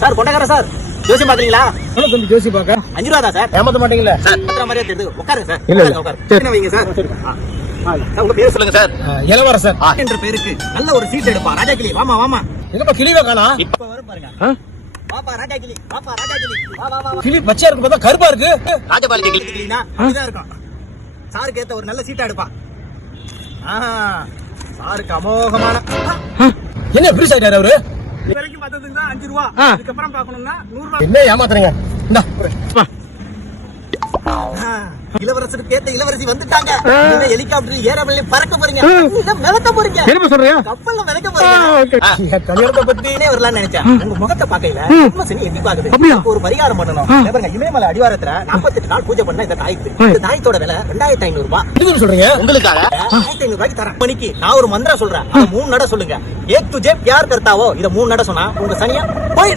Sir கொண்டக்கார sir Joshi பாக்குறீங்களா? கொஞ்சம் ஜோசி பாக்க 5 ரூபா தான் சார். ஏமாத்த மாட்டீங்களா சார் பத்திர மாதிரியே தெரியுது. உட்காருங்க சார். இல்ல, இல்ல. உட்காருங்க. என்ன வைங்க சார்? உங்க பேர் சொல்லுங்க சார். இளவரசர் என்ற பேருக்கு நல்ல ஒரு சீட் எடுப்பா. ராஜா கிளி வாமா வாமா. எங்கப்பா கிளிவே காணா? இப்ப வரும் பாருங்க. வாப்பா ராஜா கிளி. வாப்பா ராஜா கிளி. வா வா வா. கிளி பச்சையா இருக்கு பார்த்தா கருப்பா இருக்கு. ராஜபாலி கிளினா அப்படிதான் இருக்கும். சாருக்கு ஏத்த ஒரு நல்ல சீட்டா எடுப்பா. சாருக்கு அமோகமான என்ன எப்படி சாயிட்டாரு அவரு? வரைக்கும் பார்த்ததுக்கு 5 ரூபா. இதுக்கு அப்புறம் பார்க்கணும்னா 100 ரூபா. என்ன ஏமாத்துறீங்க? இந்தா இளவரசருக்கு ஏத்த இளவரசி வந்துட்டாங்க. நீங்க ஹெலிகாப்டர் ஏரோப்ளேன்ல பறக்க போறீங்க. நீங்க மிதக்க போறீங்க. என்ன சொல்றீங்க? கப்பல்ல மிதக்க போறீங்க. கல்யாணத்தை பத்தி வரலாம்னு நினைச்சேன். உங்க முகத்தை பார்க்கல சனி எட்டி பாக்குது. ஒரு பரிகாரம் பண்ணணும். பாருங்க இமயமலை அடிவாரத்துல 48 நாள் பூஜை பண்ண இந்த தாயத்து. இந்த தாயத்தோட விலை 2500 ரூபாய். என்ன சொல்றீங்க? உங்களுக்காக 2500 ரூபாய்க்கு தரேன். மணிக்கு நான் ஒரு மந்திரம் சொல்றேன். 3 நட சொல்லுங்க. ஏக் துஜே பியார் கர்த்தாவோ. இத 3 நட சொன்னா உங்க சனியா போயிடும்.